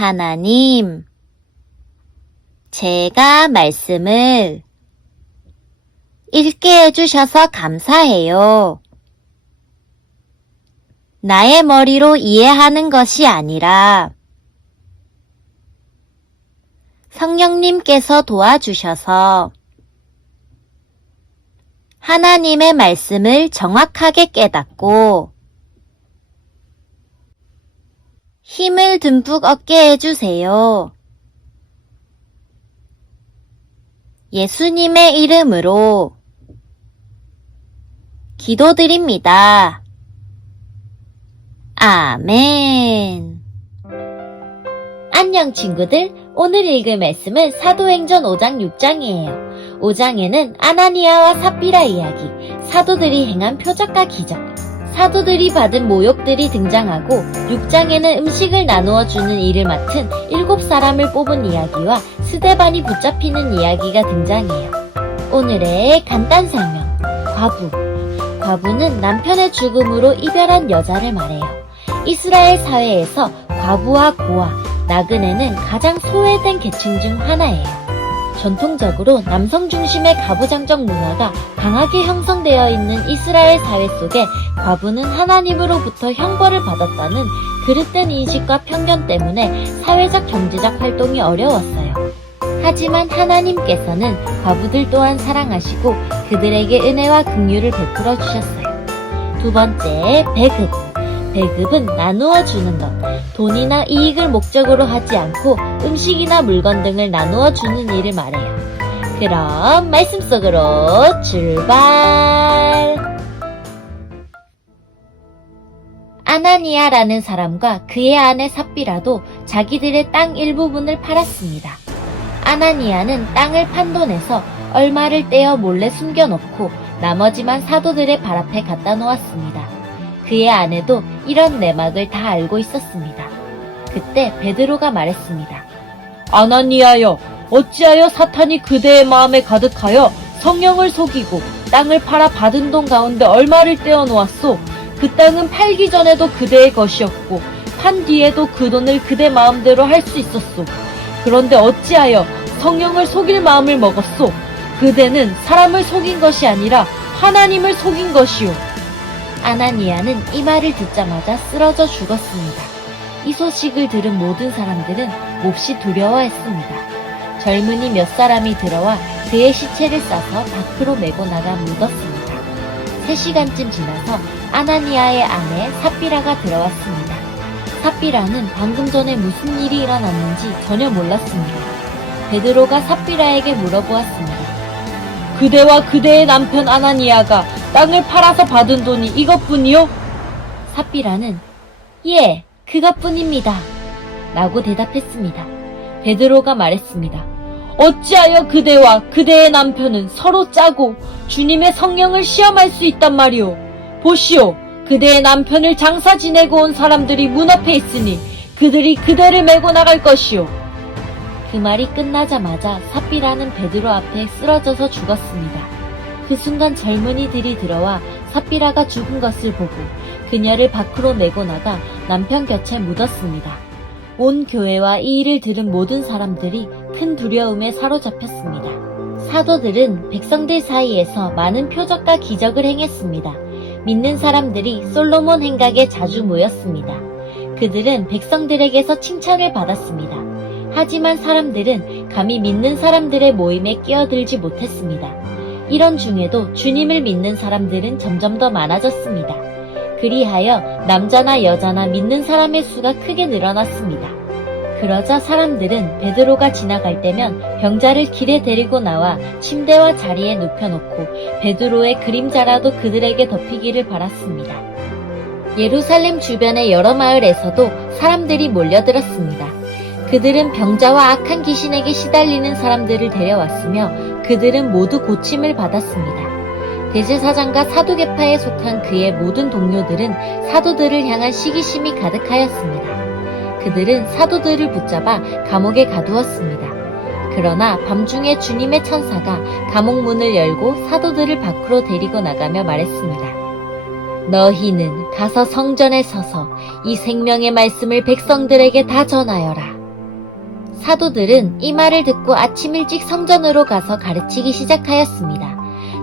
하나님, 제가 말씀을 읽게 해주셔서 감사해요. 나의 머리로 이해하는 것이 아니라 성령님께서 도와주셔서 하나님의 말씀을 정확하게 깨닫고 힘을 듬뿍 얻게 해주세요. 예수님의 이름으로 기도드립니다. 아멘. 안녕 친구들, 오늘 읽을 말씀은 사도행전 5장 6장이에요. 5장에는 아나니아와 삽비라 이야기, 사도들이 행한 표적과 기적, 사도들이 받은 모욕들이 등장하고 6장에는 음식을 나누어 주는 일을 맡은 7사람을 뽑은 이야기와 스데반이 붙잡히는 이야기가 등장해요. 오늘의 간단 설명. 과부는 남편의 죽음으로 이별한 여자를 말해요. 이스라엘 사회에서 과부와 고아, 나그네는 가장 소외된 계층 중 하나예요. 전통적으로 남성 중심의 가부장적 문화가 강하게 형성되어 있는 이스라엘 사회 속에 과부는 하나님으로부터 형벌을 받았다는 그릇된 인식과 편견 때문에 사회적 경제적 활동이 어려웠어요. 하지만 하나님께서는 과부들 또한 사랑하시고 그들에게 은혜와 긍휼을 베풀어 주셨어요. 두 번째, 배급은 나누어 주는 것. 돈이나 이익을 목적으로 하지 않고 음식이나 물건 등을 나누어 주는 일을 말해요. 그럼 말씀 속으로 출발! 아나니아라는 사람과 그의 아내 삽비라도 자기들의 땅 일부분을 팔았습니다. 아나니아는 땅을 판 돈에서 얼마를 떼어 몰래 숨겨놓고 나머지만 사도들의 발 앞에 갖다 놓았습니다. 그의 아내도 이런 내막을 다 알고 있었습니다. 그때 베드로가 말했습니다. 아나니아여, 어찌하여 사탄이 그대의 마음에 가득하여 성령을 속이고 땅을 팔아 받은 돈 가운데 얼마를 떼어 놓았소? 그 땅은 팔기 전에도 그대의 것이었고 판 뒤에도 그 돈을 그대 마음대로 할 수 있었소. 그런데 어찌하여 성령을 속일 마음을 먹었소? 그대는 사람을 속인 것이 아니라 하나님을 속인 것이오. 아나니아는 이 말을 듣자마자 쓰러져 죽었습니다. 이 소식을 들은 모든 사람들은 몹시 두려워했습니다. 젊은이 몇 사람이 들어와 그의 시체를 싸서 밖으로 메고 나가 묻었습니다. 3시간쯤 지나서 아나니아의 아내 삽비라가 들어왔습니다. 삽비라는 방금 전에 무슨 일이 일어났는지 전혀 몰랐습니다. 베드로가 삽비라에게 물어보았습니다. 그대와 그대의 남편 아나니아가 땅을 팔아서 받은 돈이 이것뿐이요? 삽비라는 예, 그것뿐입니다 라고 대답했습니다. 베드로가 말했습니다. 어찌하여 그대와 그대의 남편은 서로 짜고 주님의 성령을 시험할 수 있단 말이오. 보시오, 그대의 남편을 장사 지내고 온 사람들이 문 앞에 있으니 그들이 그대를 메고 나갈 것이오. 그 말이 끝나자마자 삽비라는 베드로 앞에 쓰러져서 죽었습니다. 그 순간 젊은이들이 들어와 삽비라가 죽은 것을 보고 그녀를 밖으로 메고 나가 남편 곁에 묻었습니다. 온 교회와 이 일을 들은 모든 사람들이 큰 두려움에 사로잡혔습니다. 사도들은 백성들 사이에서 많은 표적과 기적을 행했습니다. 믿는 사람들이 솔로몬 행각에 자주 모였습니다. 그들은 백성들에게서 칭찬을 받았습니다. 하지만 사람들은 감히 믿는 사람들의 모임에 끼어들지 못했습니다. 이런 중에도 주님을 믿는 사람들은 점점 더 많아졌습니다. 그리하여 남자나 여자나 믿는 사람의 수가 크게 늘어났습니다. 그러자 사람들은 베드로가 지나갈 때면 병자를 길에 데리고 나와 침대와 자리에 눕혀놓고 베드로의 그림자라도 그들에게 덮이기를 바랐습니다. 예루살렘 주변의 여러 마을에서도 사람들이 몰려들었습니다. 그들은 병자와 악한 귀신에게 시달리는 사람들을 데려왔으며 그들은 모두 고침을 받았습니다. 대제사장과 사두개파에 속한 그의 모든 동료들은 사도들을 향한 시기심이 가득하였습니다. 그들은 사도들을 붙잡아 감옥에 가두었습니다. 그러나 밤중에 주님의 천사가 감옥 문을 열고 사도들을 밖으로 데리고 나가며 말했습니다. 너희는 가서 성전에 서서 이 생명의 말씀을 백성들에게 다 전하여라. 사도들은 이 말을 듣고 아침 일찍 성전으로 가서 가르치기 시작하였습니다.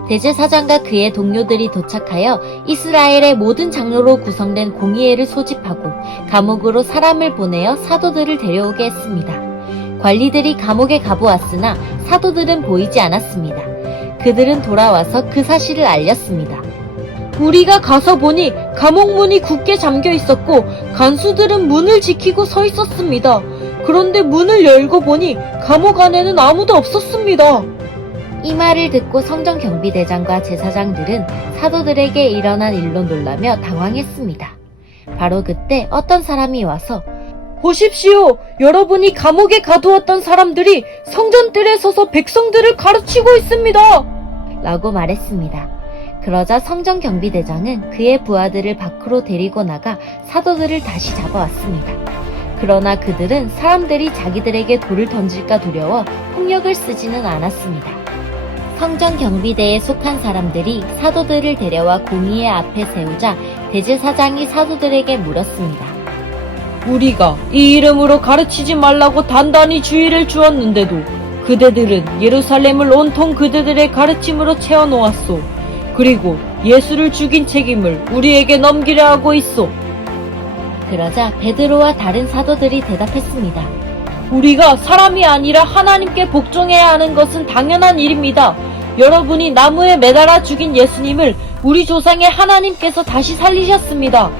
대제사장과 그의 동료들이 도착하여 이스라엘의 모든 장로로 구성된 공의회를 소집하고 감옥으로 사람을 보내어 사도들을 데려오게 했습니다. 관리들이 감옥에 가보았으나 사도들은 보이지 않았습니다. 그들은 돌아와서 그 사실을 알렸습니다. 우리가 가서 보니 감옥 문이 굳게 잠겨 있었고 간수들은 문을 지키고 서 있었습니다. 그런데 문을 열고 보니 감옥 안에는 아무도 없었습니다. 이 말을 듣고 성전경비대장과 제사장들은 사도들에게 일어난 일로 놀라며 당황했습니다. 바로 그때 어떤 사람이 와서 보십시오. 여러분이 감옥에 가두었던 사람들이 성전뜰에 서서 백성들을 가르치고 있습니다. 라고 말했습니다. 그러자 성전경비대장은 그의 부하들을 밖으로 데리고 나가 사도들을 다시 잡아왔습니다. 그러나 그들은 사람들이 자기들에게 돌을 던질까 두려워 폭력을 쓰지는 않았습니다. 성전경비대에 속한 사람들이 사도들을 데려와 공의회 앞에 세우자 대제사장이 사도들에게 물었습니다. 우리가 이 이름으로 가르치지 말라고 단단히 주의를 주었는데도 그대들은 예루살렘을 온통 그대들의 가르침으로 채워놓았소. 그리고 예수를 죽인 책임을 우리에게 넘기려 하고 있소. 그러자 베드로와 다른 사도들이 대답했습니다. 우리가 사람이 아니라 하나님께 복종해야 하는 것은 당연한 일입니다. 여러분이 나무에 매달아 죽인 예수님을 우리 조상의 하나님께서 다시 살리셨습니다.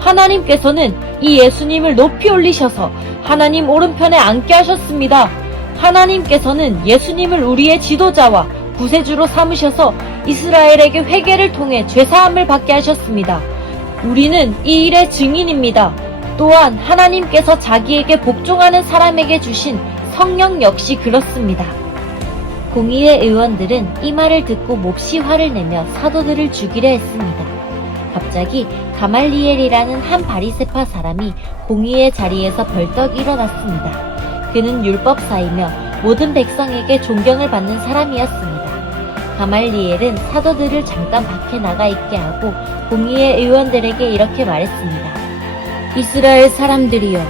하나님께서는 이 예수님을 높이 올리셔서 하나님 오른편에 앉게 하셨습니다. 하나님께서는 예수님을 우리의 지도자와 구세주로 삼으셔서 이스라엘에게 회개를 통해 죄사함을 받게 하셨습니다. 우리는 이 일의 증인입니다. 또한 하나님께서 자기에게 복종하는 사람에게 주신 성령 역시 그렇습니다. 공의회 의원들은 이 말을 듣고 몹시 화를 내며 사도들을 죽이려 했습니다. 갑자기 가말리엘이라는 한 바리새파 사람이 공의회 자리에서 벌떡 일어났습니다. 그는 율법사이며 모든 백성에게 존경을 받는 사람이었습니다. 가말리엘은 사도들을 잠깐 밖에 나가 있게 하고 공의회 의원들에게 이렇게 말했습니다. 이스라엘 사람들이여,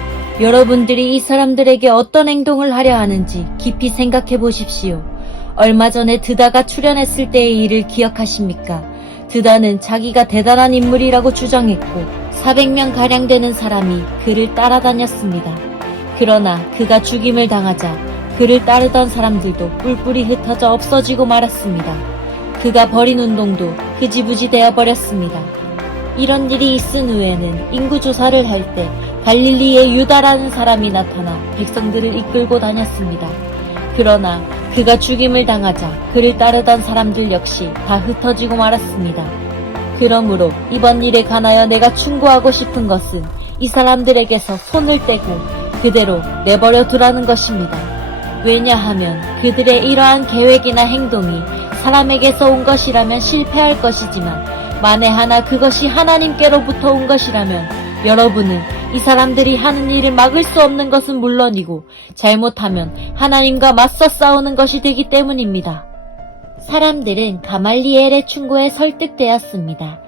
여러분들이 이 사람들에게 어떤 행동을 하려 하는지 깊이 생각해 보십시오. 얼마 전에 드다가 출연했을 때의 일을 기억하십니까? 드다는 자기가 대단한 인물이라고 주장했고 400명 가량 되는 사람이 그를 따라다녔습니다. 그러나 그가 죽임을 당하자 그를 따르던 사람들도 뿔뿔이 흩어져 없어지고 말았습니다. 그가 벌인 운동도 흐지부지 되어버렸습니다. 이런 일이 있은 후에는 인구조사를 할 때 갈릴리의 유다라는 사람이 나타나 백성들을 이끌고 다녔습니다. 그러나 그가 죽임을 당하자 그를 따르던 사람들 역시 다 흩어지고 말았습니다. 그러므로 이번 일에 관하여 내가 충고하고 싶은 것은 이 사람들에게서 손을 떼고 그대로 내버려 두라는 것입니다. 왜냐하면 그들의 이러한 계획이나 행동이 사람에게서 온 것이라면 실패할 것이지만 만에 하나 그것이 하나님께로부터 온 것이라면 여러분은 이 사람들이 하는 일을 막을 수 없는 것은 물론이고 잘못하면 하나님과 맞서 싸우는 것이 되기 때문입니다. 사람들은 가말리엘의 충고에 설득되었습니다.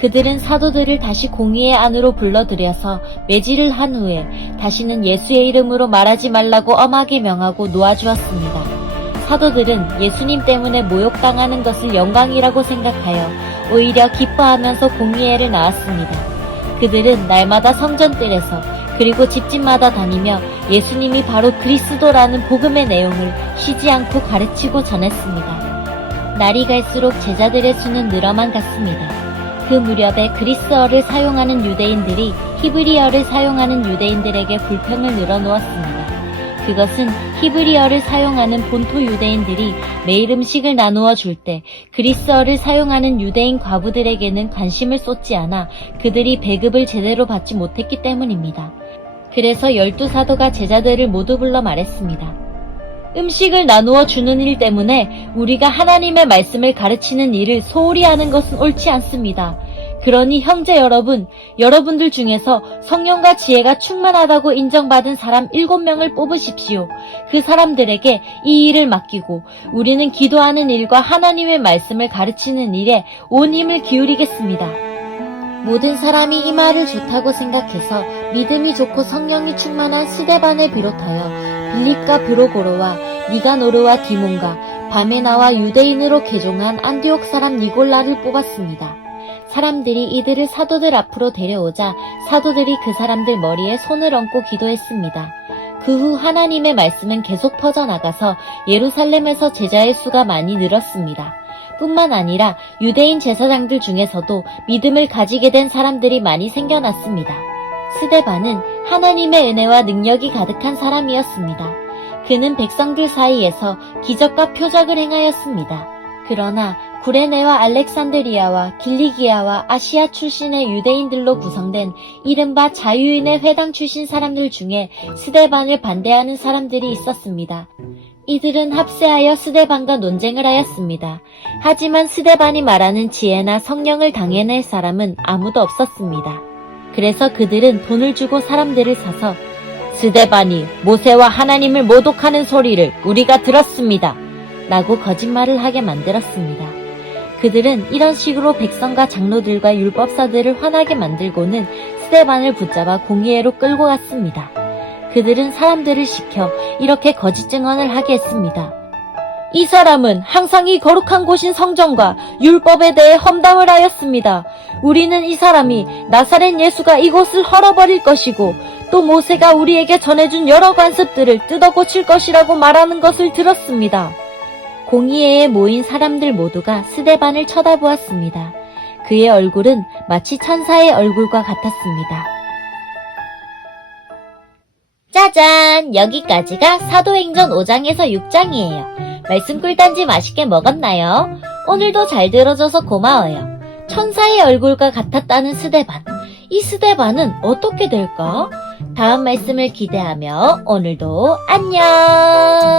그들은 사도들을 다시 공의회 안으로 불러들여서 매질을 한 후에 다시는 예수의 이름으로 말하지 말라고 엄하게 명하고 놓아주었습니다. 사도들은 예수님 때문에 모욕당하는 것을 영광이라고 생각하여 오히려 기뻐하면서 공의회를 나왔습니다. 그들은 날마다 성전뜰에서 그리고 집집마다 다니며 예수님이 바로 그리스도라는 복음의 내용을 쉬지 않고 가르치고 전했습니다. 날이 갈수록 제자들의 수는 늘어만 갔습니다. 그 무렵에 그리스어를 사용하는 유대인들이 히브리어를 사용하는 유대인들에게 불평을 늘어놓았습니다. 그것은 히브리어를 사용하는 본토 유대인들이 매일 음식을 나누어 줄 때 그리스어를 사용하는 유대인 과부들에게는 관심을 쏟지 않아 그들이 배급을 제대로 받지 못했기 때문입니다. 그래서 12사도가 제자들을 모두 불러 말했습니다. 음식을 나누어 주는 일 때문에 우리가 하나님의 말씀을 가르치는 일을 소홀히 하는 것은 옳지 않습니다. 그러니 형제 여러분, 여러분들 중에서 성령과 지혜가 충만하다고 인정받은 사람 7명을 뽑으십시오. 그 사람들에게 이 일을 맡기고 우리는 기도하는 일과 하나님의 말씀을 가르치는 일에 온 힘을 기울이겠습니다. 모든 사람이 이 말을 좋다고 생각해서 믿음이 좋고 성령이 충만한 스데반을 비롯하여 빌립과 브로고로와 니가노르와 디몬과 바메나와 유대인으로 개종한 안디옥 사람 니골라를 뽑았습니다. 사람들이 이들을 사도들 앞으로 데려오자 사도들이 그 사람들 머리에 손을 얹고 기도했습니다. 그 후 하나님의 말씀은 계속 퍼져나가서 예루살렘에서 제자의 수가 많이 늘었습니다. 뿐만 아니라 유대인 제사장들 중에서도 믿음을 가지게 된 사람들이 많이 생겨났습니다. 스데반은 하나님의 은혜와 능력이 가득한 사람이었습니다. 그는 백성들 사이에서 기적과 표적을 행하였습니다. 그러나 구레네와 알렉산드리아와 길리기아와 아시아 출신의 유대인들로 구성된 이른바 자유인의 회당 출신 사람들 중에 스데반을 반대하는 사람들이 있었습니다. 이들은 합세하여 스데반과 논쟁을 하였습니다. 하지만 스데반이 말하는 지혜나 성령을 당해낼 사람은 아무도 없었습니다. 그래서 그들은 돈을 주고 사람들을 사서 스데반이 모세와 하나님을 모독하는 소리를 우리가 들었습니다. 라고 거짓말을 하게 만들었습니다. 그들은 이런 식으로 백성과 장로들과 율법사들을 화나게 만들고는 스데반을 붙잡아 공의회로 끌고 갔습니다. 그들은 사람들을 시켜 이렇게 거짓 증언을 하게 했습니다. 이 사람은 항상 이 거룩한 곳인 성전과 율법에 대해 험담을 하였습니다. 우리는 이 사람이 나사렛 예수가 이곳을 헐어버릴 것이고 또 모세가 우리에게 전해준 여러 관습들을 뜯어 고칠 것이라고 말하는 것을 들었습니다. 공의회에 모인 사람들 모두가 스데반을 쳐다보았습니다. 그의 얼굴은 마치 천사의 얼굴과 같았습니다. 짜잔! 여기까지가 사도행전 5장에서 6장이에요. 말씀 꿀단지 맛있게 먹었나요? 오늘도 잘 들어줘서 고마워요. 천사의 얼굴과 같았다는 스데반. 이 스데반은 어떻게 될까? 다음 말씀을 기대하며 오늘도 안녕!